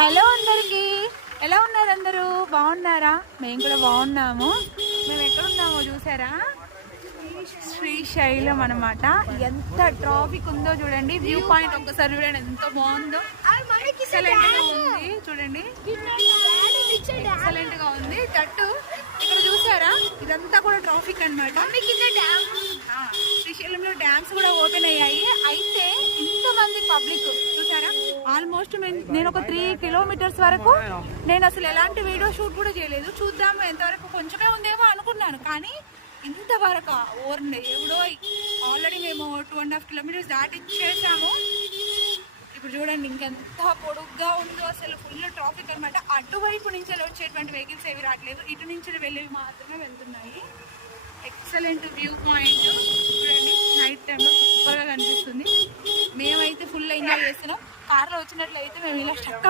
Hello అందరికి, ఎలా ఉన్నారు? అందరూ బాగున్నారా? మేము కూడా బాగున్నాము. మేము ఎక్కడున్నామో చూసారా? శ్రీశైలం అనమాట. ఎంత ట్రాఫిక్ ఉందో చూడండి. వ్యూ పాయింట్ ఒక్కసారి చూడండి, ఎంత బాగుందో. ఎక్సలెంట్ గా ఉంది చూడండి, ఎక్సలెంట్ గా ఉంది. దట్టు ఇక్కడ చూసారా, ఇదంతా కూడా ట్రాఫిక్ అనమాట. శ్రీశైలంలో డ్యామ్స్ కూడా ఓపెన్ అయ్యాయి. అయితే ఇంతమంది పబ్లిక్ చూసారా, ఆల్మోస్ట్ నేను ఒక 3 కిలోమీటర్స్ వరకు నేను అసలు ఎలాంటి వీడియో షూట్ కూడా చేయలేదు. చూద్దాము ఎంతవరకు, కొంచెమే ఉందేమో అనుకున్నాను, కానీ ఇంతవరకు ఓర్ని ఎవడో. ఆల్రెడీ మేము 2.5 కిలోమీటర్స్ దాటిచ్చేసాము. ఇప్పుడు చూడండి ఇంకెంత పొడుగ్గా ఉందో, అసలు ఫుల్ ట్రాఫిక్ అనమాట. అటువైపు నుంచి వచ్చేటువంటి వెహికల్స్ ఏవి రావట్లేదు, ఇటు నుంచి వెళ్ళేవి మాత్రమే వెళ్తున్నాయి. ఎక్సలెంట్ వ్యూ పాయింట్ చూడండి, నైట్ టైంలో సూపర్గా కనిపిస్తుంది. మేమైతే ఫుల్ ఎంజాయ్ చేస్తున్నాం. కార్లో వచ్చినట్లయితే మేము ఇలా చక్క